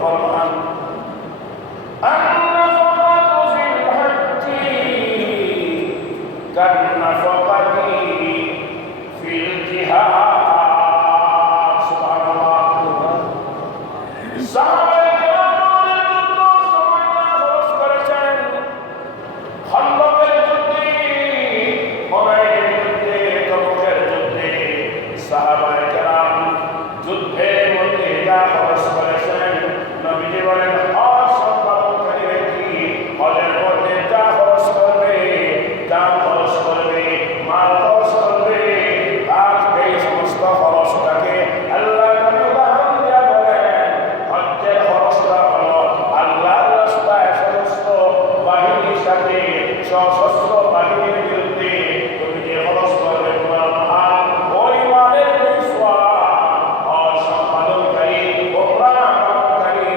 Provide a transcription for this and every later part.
ফরমান আন-নাফাকাতু feel Hajji কান-নাফাকাতি feel জিহাদ। সুবহানাল্লাহ। সাহাবায়ে কেরামের যুদ্ধ সময়টা খরচ করেছেন খন্দকের যুদ্ধে, হুনাইনের যুদ্ধে, তবুকের যুদ্ধে। সাহাবায়ে কেরাম যুদ্ধের মধ্যে যা খরচ করেছেন, নবীজি বলেন হজ সম্পাদনকারী ব্যক্তি হজের মধ্যে যা খরচ করবে, যা খরচ করবে, মাল খরচ করবে, আর এই সমস্ত খরচটাকে আল্লাহ নবী উদাহরণ দিয়া বলেন হজ্জের খরচটা হলো আল্লাহর রাস্তায় সশস্ত্র বাহিনীর সাথে, সশস্ত্র বাহিনীর বিরুদ্ধে তুমি যে খরচ করবে তোমার মাল, ওই মালের দুই সওয়াব হজ সম্পাদনকারী, উমরা পালনকারী,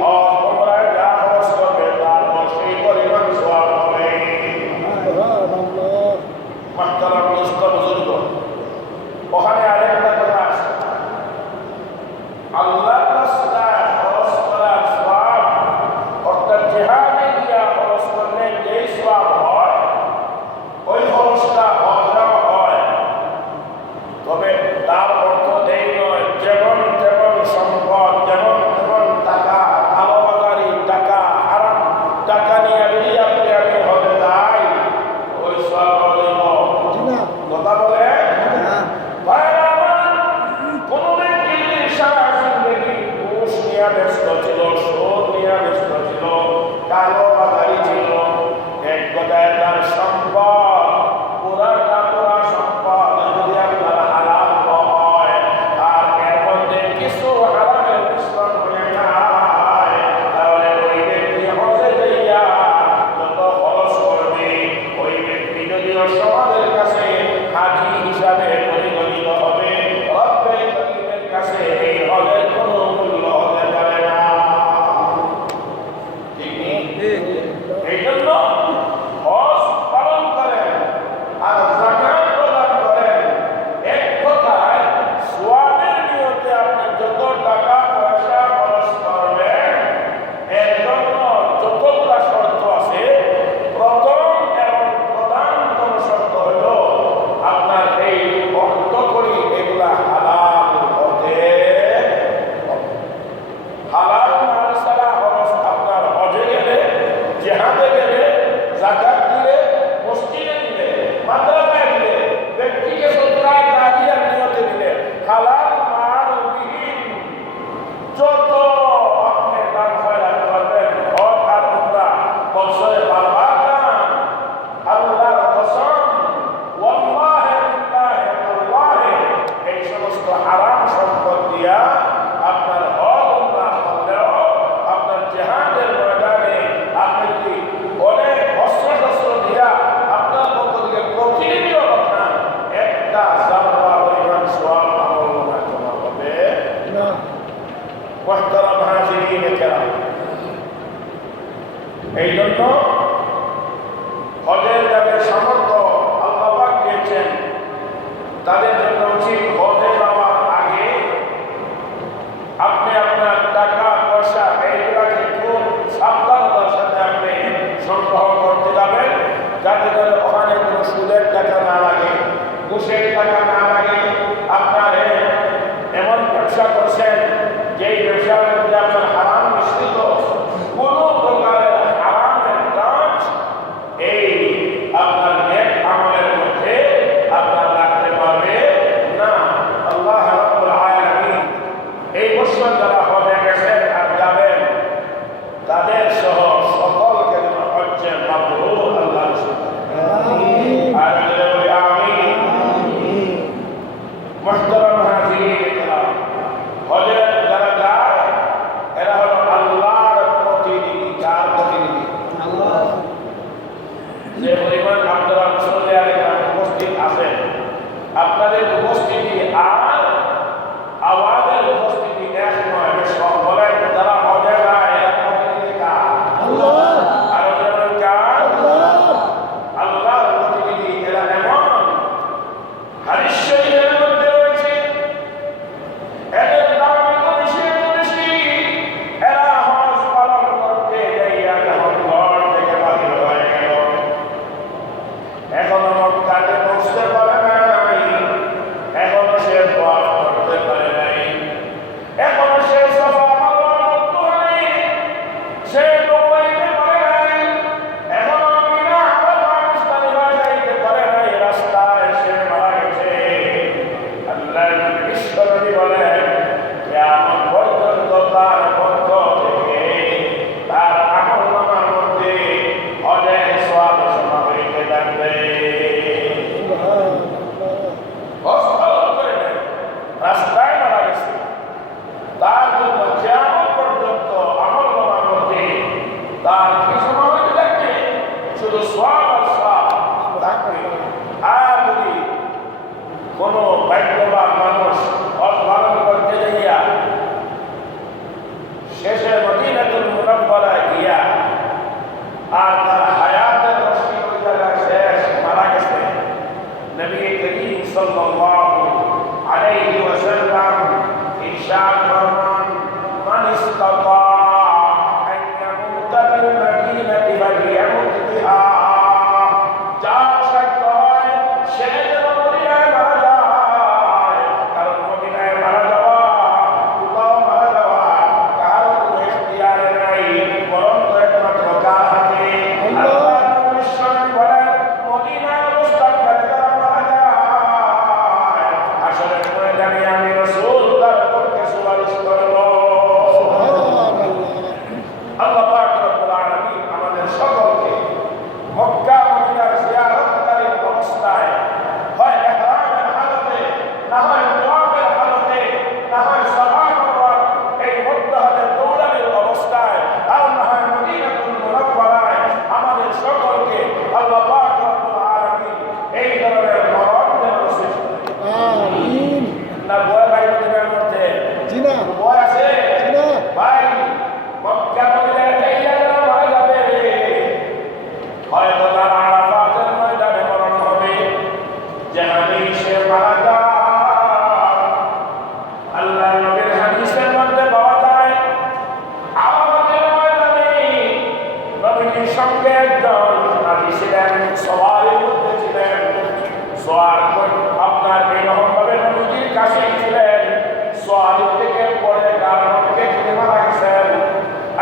হজ উমরায় যা খরচ করবে তার সেই পরিমাণ সওয়াব হবে। মাহতারাম দোস্ত বুজুর্গ, ওখানে আরেকটা কথা আছে, আল্লাহর রাস্তায় খরচ করার সওয়াব অর্থাৎ জিহাদে গিয়া খরচ করলে যে সওয়াব হয় ওই খরচটা হজেও হয়। তবে তার অর্থ এই নয় যেমন তেমন সম্পদ, যেমন তেমন টাকা, কালোবাজারি টাকা, হারাম টাকা নিয়ে যদি আপনি আমি হজে যাই ওই সওয়াব হইব। কথা বলে ভাইরা আমার, কোনো ব্যক্তি সারা জিন্দেগি ঘুষ নিয়ে ব্যস্ত ছিল, সুদ নিয়ে ব্যস্ত ছিল, কালোবাজারি ছিল, এক কথায় তার সম্পদ পুরা সম্পদ যদি আপনার হালাল হয় আর এর মধ্যে কিছু হারামের মিশ্রণ হয়ে যায়, তাহলে ওই ব্যক্তি হজে যাইয়া যত খরচ করবে ওই ব্যক্তি যদিও সমাজের কাছে হাজি হিসাবে পরিগণিত হবে, রব্বে করিমের কাছে এই হজের কোনো মূল্য হতে পারে না। ঠিক নেই? এই জন্য হজ পালন করেন আর যাকাত প্রদান করেন। এক কথায় সওয়াবের নিয়তে আপনি যত টাকা পয়সা খরচ করবেন এর জন্য যতগুলা শর্ত আছে, প্রথম এবং প্রধানতম শর্ত হল আপনার এই অর্থ করি এগুলা হালাল হতে হবে। হালাল মাল ছাড়া খরচ আপনার হজে গেলে, জিহাদে গেলে, যাকাত দিলে, মসজিদে দিলে, মাদ্রাসায় দিলে, ব্যক্তিকে সদকায়ে জারিয়ার নিয়তে দিলে, হালাল মাল বিহীন যত আপনি দান খয়রাত করবেন হজ আর উমরা বছরে বারবার দান, আল্লাহর কসম ওয়াল্লাহি বিল্লাহি তাল্লাহি এই সমস্ত হারাম সম্পদ দিয়া আপনার হজ উমরা করলেও আপনার জিহাদের ময়দানে আপনি যদি অনেক অস্ত্র দিয়া আপনার পক্ষ থেকে প্রতিনিধিও পাঠান, একটা যাররা পরিমাণ সওয়াব আমল নামায় জমা হবে না। মুহতারাম হাজিরিন কেরাম, এই জন্য হজের যাদের সামর্থ্য আল্লাহ পাক দিয়েছেন তাদের জন্য উচিত হজে যাওয়ার আগে আপনি আপনার টাকা পয়সা এইগুলাকে খুব সাবধানতার সাথে আপনি সংগ্রহ করতে যাবেন, যাতে করে ওখানে কোনো সুদের টাকা না লাগে, ঘুষের টাকা না লাগে। আপনার এমন ব্যবসা করছেন যেই ব্যবসার মধ্যে আপনার হারাম মিশ্রিত, কোনো প্রকারের হারামের কাজ এই আপনার নেক আমলের মধ্যে আপনার লাগতে পারবে না। আল্লাহ রাব্বুল আলামিন এই বছর যারা হজে গেছেন আর যাবেন তাদের সহ সকলকে যেন হজ্জে মাবরুর আল্লাহ আমিন আমিন। মুহতারাম হাজিরিন কেরাম, হজে যারা যায় এরা হলো আল্লাহর প্রতিনিধি। কার প্রতিনিধি? আল্লাহ। যে পরিমাণ আপনারা মুসল্লি আলাইহিম উপস্থিত আছেন, আপনাদের উপস্থিতি আর আওয়াজের উপস্থিতি এক নয়, সময় আছে ভাই, মক্কা মদিনায় যাইয়া যারা মারা যাবে, হয়তো তারা আরাফাতের ময়দানে মরণ হবে। যেখানে সে মারা যায়, আল্লাহ নবীর হাদিসের মধ্যে পাওয়া যায়, আরাফাতের ময়দানে নবীর সঙ্গে একজন সাথী ছিলেন, সওয়ারের মধ্যে ছিলেন। সওয়ার আপনার এরকম ভাবে নবীজির কাছেই ছিলেন, সওয়ারের থেকে পরে গাড়িতে ছিঁড়ে মারা গেছেন।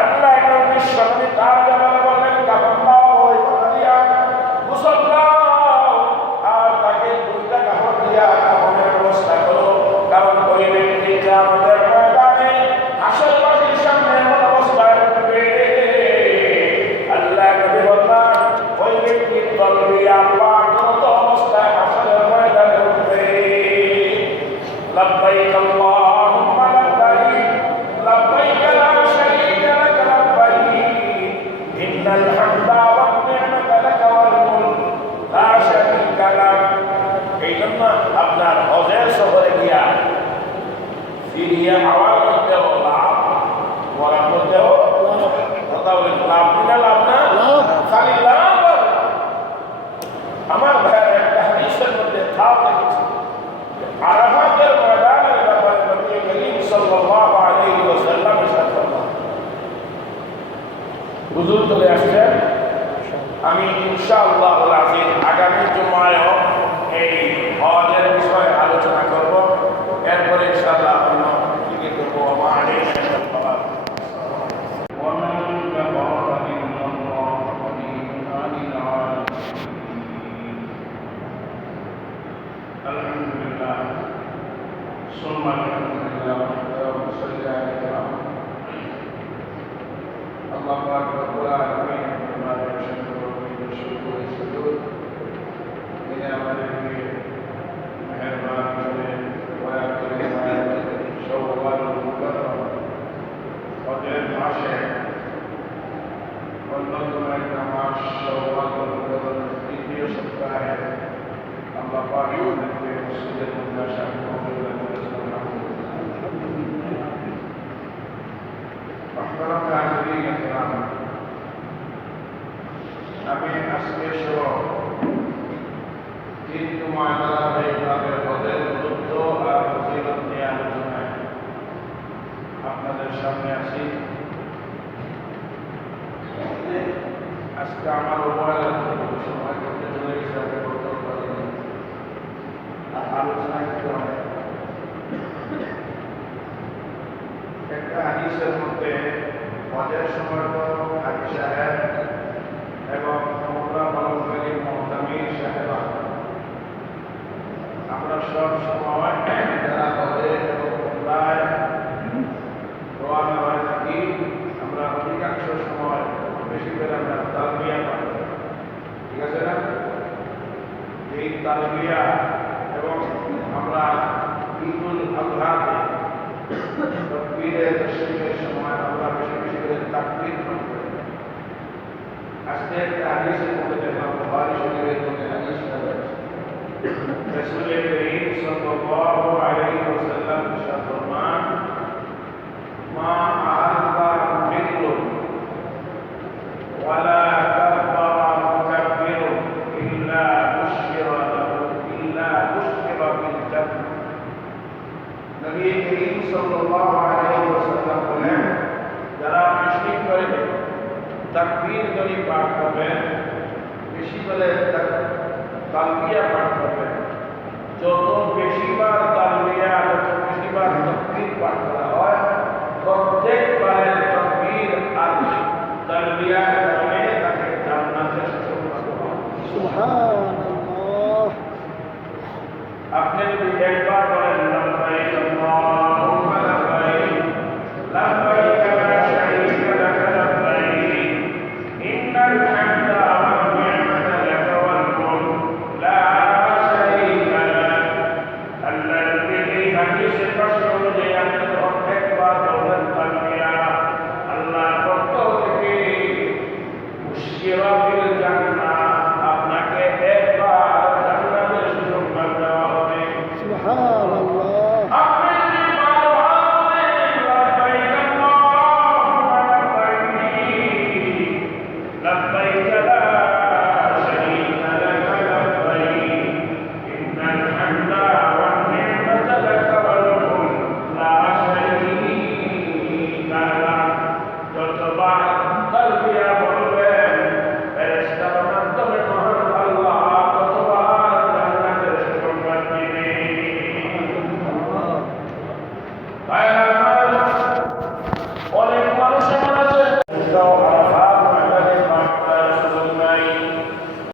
আল্লাহ নবী সামনে তার ব্যাপারে বললেন, কাফন দাও, ওই কথা দিয়া গোসল দাও, আর তাকে দুইটা কাপড় দিয়া কাফনের ব্যবস্থা করো। কারণ ওই ব্যক্তিকে আমাদের ময়দানে আশেপাশের সামনে এমন অবস্থায় উঠবে, আল্লাহ নবী বললেন ওই ব্যক্তির তলবিয়া পাগলত অবস্থায় হাসরের ময়দানে উঠবে। লব্বাইক আল্লাহুম্মা লব্বাইক, লব্বাইক লা শারীকা লাক লব্বাইক, ইন্নাল হামদা ওয়ান নি'মাতা লাক ওয়াল মুলক লা শারীকা লাক। এই জন্য আপনার হজের সফরে গিয়া ফিরিয়ে আওয়ার মধ্যেও লাভ, মরার মধ্যেও কথা বলেন, লাভ না লাভ না, খালি লাভ। আমার ভাইয়ের একটা হাদিসের মধ্যে তাও দেখেছি, আরাফাতের ময়দানের ব্যাপারে নবী করিম সাল্লাল্লাহু আলাইহি ওয়াসাল্লাম ইরশাদ ফরমান, হুজুর চলে আসছেন, আমি ইনশাআল্লাহ আজিজ আগামী জুমায়ও এই হজের বিষয়ে আলোচনা করব। এরপরে ইনশাআল্লাহ অন্য দিকে করবো। আমার আলহামদুলিল্লাহ, ثم الحمد لله وصلى على الله اكبر رب العالمين بما يشكر ويشكر ويسجد الى امره مهربان ويكرم شوال المكرم وغير معشر والنظم مع الشوال المكرم في سبحانه الله قائم في مسجد النشأ محترم حاضرین کرام، আমি আজকে সহ কিন্তু ধারাবাহিকভাবে হজের গুরুত্ব আর ফজিলত নিয়ে আলোচনায় আপনাদের সামনে আছি। আজকে আমার মোবাইলের সময় করতে চলে গেছে, আমি করতেও পারিনি, আলোচনা করতে হবে। একটা হাদিসের মধ্যে হজের সময় তো হাজি সাহেব এবং উমরা পালনকারী মুহতামির সাহেবা, আমরা সব সময় যারা হজে এবং উমরায় রওনা হয়ে থাকি, আমরা অধিকাংশ সময় বেশি করে আমরা তালবিয়া পাঠ করি, ঠিক আছে না? এই তালবিয়া এবং আমরা ঈদুল আজহাতে তকবীরে তাশরীফের সময় আমরা বেশি বেশি করে তাকবীর পাঠ করি। আজকে একটা হাদিসের মধ্যে দেখলাম, বুখারী শরীফের মধ্যে হাদিসটা রয়েছে, রাসূল করিম সাল্লাল্লাহু আলাইহি ওয়াসাল্লাম ইরশাদ ফরমান,